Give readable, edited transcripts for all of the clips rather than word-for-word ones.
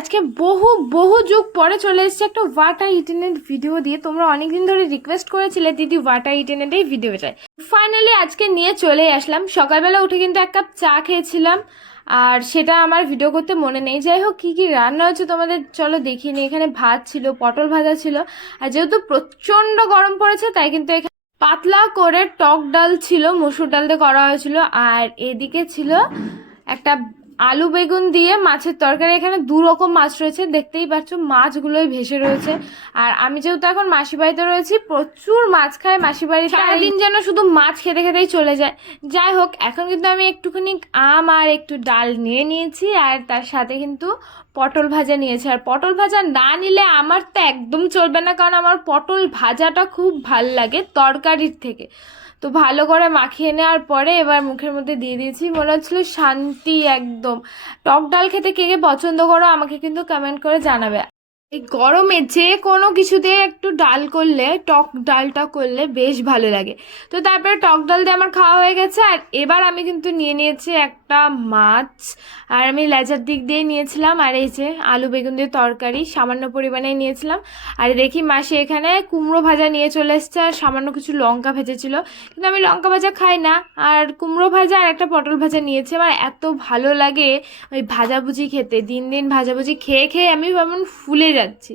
আজকে বহু বহু যুগ পরে চলে এসেছে একটা হোয়াট আই ইটেনের ভিডিও দিয়ে। তোমরা অনেকদিন ধরে রিকোয়েস্ট করেছিলে দিদি হোয়াট আই ইটেনের এই ভিডিও চাই। ফাইনালি আজকে নিয়ে চলে আসলাম। সকালবেলা উঠে কিন্তু এক কাপ চা খেয়েছিলাম, আর সেটা আমার ভিডিও করতে মনে নেই। যাই হোক, কী কী রান্না হচ্ছে তোমাদের চলো দেখিনি। এখানে ভাত ছিল, পটল ভাজা ছিল, আর যেহেতু প্রচণ্ড গরম পড়েছে তাই কিন্তু এখানে পাতলা করে টক ডাল ছিল, মসুর ডাল দিয়ে করা হয়েছিল। আর এদিকে ছিল একটা আলু বেগুন দিয়ে মাছের তরকারি। এখানে দু রকম মাছ রয়েছে, দেখতেই পাচ্ছ মাছগুলোই ভেসে রয়েছে। আর আমি যেহেতু এখন মাসি বাড়িতে রয়েছি, প্রচুর মাছ খায় মাসি বাড়িতে, সারাদিন যেন শুধু মাছ খেতে খেতেই চলে যায়। যাই হোক, এখন কিন্তু আমি একটুখানি আম আর একটু ডাল নিয়ে নিয়েছি, আর তার সাথে কিন্তু পটল ভাজা নিয়েছি। আর পটল ভাজা না নিলে আমার তো একদম চলবে না, কারণ আমার পটল ভাজাটা খুব ভাল লাগে তরকারির থেকে। তো ভালো করে মাখিয়ে নেওয়ার পরে এবার মুখের মধ্যে দিয়ে দিয়েছি, মনে হচ্ছিল শান্তি একদম। টক ডাল খেতে কে কে পছন্দ করো আমাকে কিন্তু কমেন্ট করে জানাবে। এই গরমে যে কোনো কিছু দিয়ে একটু ডাল করলে, টক ডালটা করলে বেশ ভালো লাগে। তো তারপরে টক ডাল দিয়ে আমার খাওয়া হয়ে গেছে। আর এবার আমি কিন্তু নিয়ে নিয়েছি একটা মাছ, আর আমি লেজার দিক দিয়ে নিয়েছিলাম। আর এই যে আলু বেগুন দিয়ে তরকারি সামান্য পরিমাণে নিয়েছিলাম। আর দেখি মাসি এখানে কুমড়ো ভাজা নিয়ে চলে এসছে, আর সামান্য কিছু লঙ্কা ভেজেছিল, কিন্তু আমি লঙ্কা ভাজা খাই না। আর কুমড়ো ভাজা আর একটা পটল ভাজা নিয়েছে। আমার এত ভালো লাগে ওই ভাজাভুজি খেতে, দিন দিন ভাজাভুজি খেয়ে খেয়ে আমি এমন ফুলে যাচ্ছি।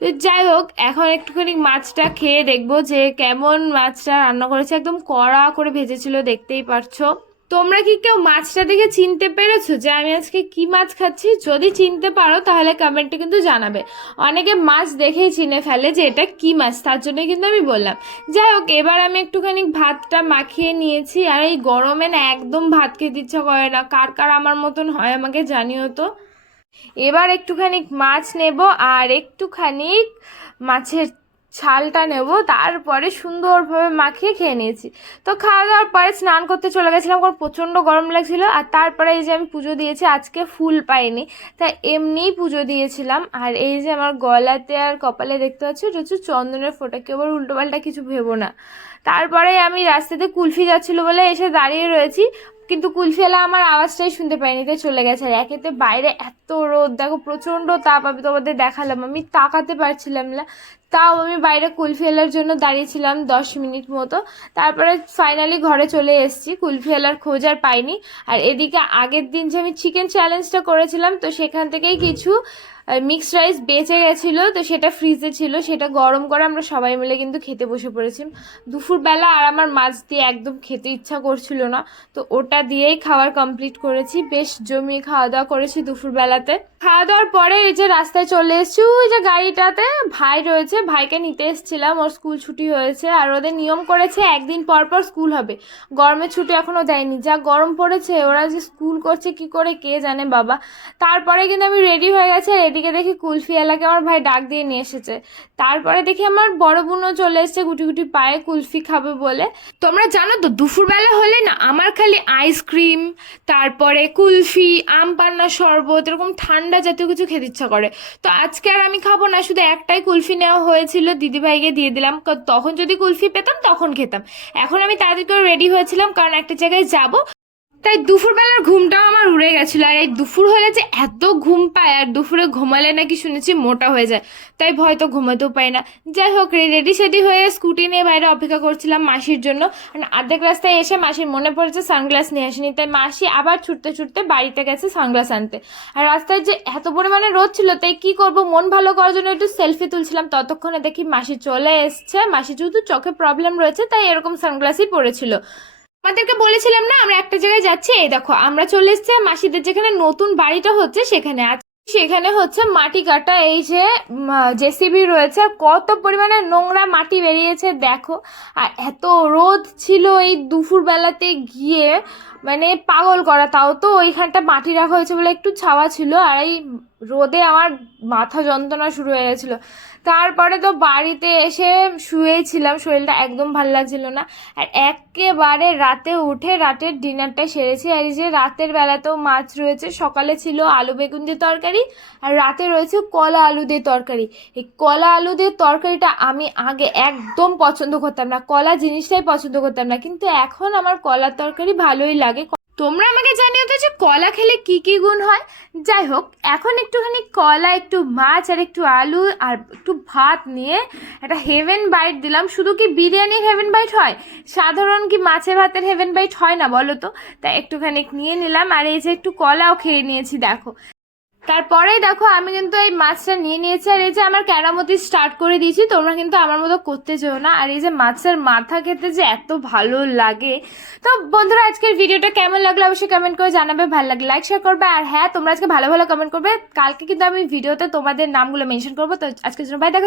তো যাই হোক, এখন একটুখানি মাছটা খেয়ে দেখবো যে কেমন মাছটা রান্না করেছে। একদম কড়া করে ভেজেছিল, দেখতেই পারছো। তোমরা কি কেউ মাছটা দেখে চিনতে পেরেছো যে আমি আজকে কি মাছ খাচ্ছি? যদি চিনতে পারো তাহলে কমেন্টে কিন্তু জানাবে। অনেকে মাছ দেখেই চিনে ফেলে যে এটা কি মাছ, তার জন্য কিন্তু আমি বললাম। যাই হোক, এবার আমি একটুখানি ভাতটা মাখিয়ে নিয়েছি। আর এই গরমে না একদম ভাত খেতে ইচ্ছা করে না। কার কার আমার মতন হয় আমাকে জানিও তো। এবার একটুখানি মাছ নেব, আর একটুখানি মাছের ছালটা নেব, তারপরে সুন্দরভাবে মাখিয়ে খেয়ে নিয়েছি। তো খাওয়া দাওয়ার পরে স্নান করতে চলে গেছিলাম, কারণ প্রচণ্ড গরম লাগছিল। আর তারপরে এই যে আমি পুজো দিয়েছি, আজকে ফুল পাইনি তাই এমনিই পুজো দিয়েছিলাম। আর এই যে আমার গলাতে আর কপালে দেখতে পাচ্ছি এটা হচ্ছে চন্দনের ফোঁটা, কেউ আবার উল্টোপাল্টা কিছু ভেবো না। তারপরে আমি রাস্তাতে কুলফি যাচ্ছিলো বলে এসে দাঁড়িয়ে রয়েছি, কিন্তু কুলফিওয়ালা আমার আওয়াজটাই শুনতে পাইনি, তাই চলে গেছে। আর একেতে বাইরে এত রোদ, দেখো প্রচণ্ড তাপ। আমি তোমাদের দেখালাম, আমি তাকাতে পারছিলাম না, তাও আমি বাইরে কুলফিওয়ালার জন্য দাঁড়িয়েছিলাম 10 মিনিট মতো। তারপরে ফাইনালি ঘরে চলে এসেছি, কুলফিওয়ালার খোঁজ আর পাইনি। আর এদিকে আগের দিন যে আমি চিকেন চ্যালেঞ্জটা করেছিলাম, তো সেখান থেকেই কিছু মিক্সড রাইস বেঁচে গেছিলো, তো সেটা ফ্রিজে ছিল, সেটা গরম করে আমরা সবাই মিলে কিন্তু খেতে বসে পড়েছি দুপুরবেলা। আর আমার মাছ দিয়ে একদম খেতে ইচ্ছা করছিল না, তো ওটা দিয়েই খাবার কমপ্লিট করেছি। বেশ জমিয়ে খাওয়া দাওয়া করেছি দুপুরবেলাতে। খাওয়া দাওয়ার পরে এই যে রাস্তায় চলে এসেছি, ওই যে গাড়িটাতে ভাই রয়েছে, ভাইকে নিতে এসেছিলাম, ওর স্কুল ছুটি হয়েছে। আর ওদের নিয়ম করেছে একদিন পর পর স্কুল হবে, গরমের ছুটি এখনও দেয়নি। যা গরম পড়েছে, ওরা যে স্কুল করছে কি করে কে জানে বাবা। তারপরে কিন্তু আমি রেডি হয়ে গেছি, আর এদিকে দেখি কুলফিওয়ালাকে আমার ভাই ডাক দিয়ে নিয়ে এসেছে। তারপরে দেখি আমার বড় বোনও চলে এসেছে গুটি গুটি পায়ে কুলফি খাবে বলে। তোমরা জানো তো দুপুরবেলা হলে না আমার খালি আইসক্রিম, তারপরে কুলফি, আম পান্না শরবত, এরকম ঠান্ডা জাতীয় কিছু খেতে ইচ্ছা করে। তো আজকে আর আমি খাবো না, শুধু একটাই কুলফি নেওয়া হয়েছিল, দিদিভাইকে দিয়ে দিলাম। তখন যদি কুলফি পেতাম তখন খেতাম। এখন আমি তাড়াতাড়ি করে রেডি হয়েছিলাম, কারণ একটা জায়গায় যাব, তাই দুপুরবেলার ঘুমটাও আমার উড়ে গেছিলো। আর এই দুপুর হলে যে এত ঘুম পায়, আর দুপুরে ঘুমালে নাকি শুনেছি মোটা হয়ে যায়, তাই ভয় তো ঘুমাতেও পাই না। যাই হোক, রেডি সেডি হয়ে স্কুটি নিয়ে বাইরে অপেক্ষা করছিলাম মাসির জন্য। অর্ধেক রাস্তায় এসে মাসির মনে পড়েছে সানগ্লাস নিয়ে আসেনি, তাই মাসি আবার ছুটতে ছুটতে বাড়িতে গেছে সানগ্লাস আনতে। আর রাস্তায় যে এত পরিমাণে রোদ ছিল, তাই কি করব, মন ভালো করার জন্য একটু সেলফি তুলছিলাম। ততক্ষণে দেখি মাসি চলে এসছে। মাসি যেহেতু চোখে প্রবলেম রয়েছে, তাই এরকম সানগ্লাসই পরেছিল। আমাদেরকে বলেছিলাম না আমরা একটা জায়গায় যাচ্ছি, এই দেখো আমরা চলে এসেছি মাসিদের যেখানে নতুন বাড়িটা হচ্ছে সেখানে। সেখানে হচ্ছে মাটি কাটা, এই যে জেসিবি রয়েছে, কত পরিমাণে নোংরা মাটি বেরিয়েছে দেখো। আর এত রোদ ছিল এই দুপুরবেলাতে গিয়ে, মানে পাগল করা। তাও তো ওইখানটা মাটি রাখা হয়েছে বলে একটু ছাওয়া ছিল, আর এই রোদে আমার মাথা যন্ত্রণা শুরু হয়ে গেছিলো। তারপরে তো বাড়িতে এসে শুয়েছিলাম, শরীরটা একদম ভালো লাগছিল না। আর একেবারে রাতে উঠে রাতের ডিনারটা সেরেছি। আর এই যে রাতের বেলাতেও মাছ রয়েছে, সকালে ছিল আলু বেগুন দিয়ে তরকারি, আর রাতে রয়েছে কলা আলু দিয়ে তরকারি। এই কলা আলু দিয়ে তরকারিটা আমি আগে একদম পছন্দ করতাম না, কলা জিনিসটাই পছন্দ করতাম না, কিন্তু এখন আমার কলার তরকারি ভালোই লাগে। তোমরা আমাকে জানিও তো যে কলা খেলে কি কি গুণ হয়। যাই হোক, এখন একটুখানি কলা, একটু মাছ আর একটু আলু আর একটু ভাত নিয়ে একটা হেভেন বাইট দিলাম। শুধু কি বিরিয়ানির হেভেন বাইট হয়? সাধারণ কি মাছে ভাতের হেভেন বাইট হয় না বলো তো? তাই একটুখানি নিয়ে নিলাম, আর এই যে একটু কলাও খেয়ে নিয়েছি দেখো। তারপরেই দেখো আমি কিন্তু এই মাছটা নিয়ে নিয়েছি, আর এই যে আমার কেরামতি স্টার্ট করে দিয়েছি। তোমরা কিন্তু আমার মতো করতে যেও না। আর এই যে মাছের মাথা খেতে যে এত ভালো লাগে। তো বন্ধুরা, আজকের ভিডিওটা কেমন লাগলো অবশ্যই কমেন্ট করে জানাবে, ভালো লাগলে লাইক শেয়ার করবে। আর হ্যাঁ, তোমরা আজকে ভালো ভালো কমেন্ট করবে, কালকে কিন্তু আমি ভিডিওতে তোমাদের নামগুলো মেনশন করবো। তো আজকের জন্য বাই, দেখা।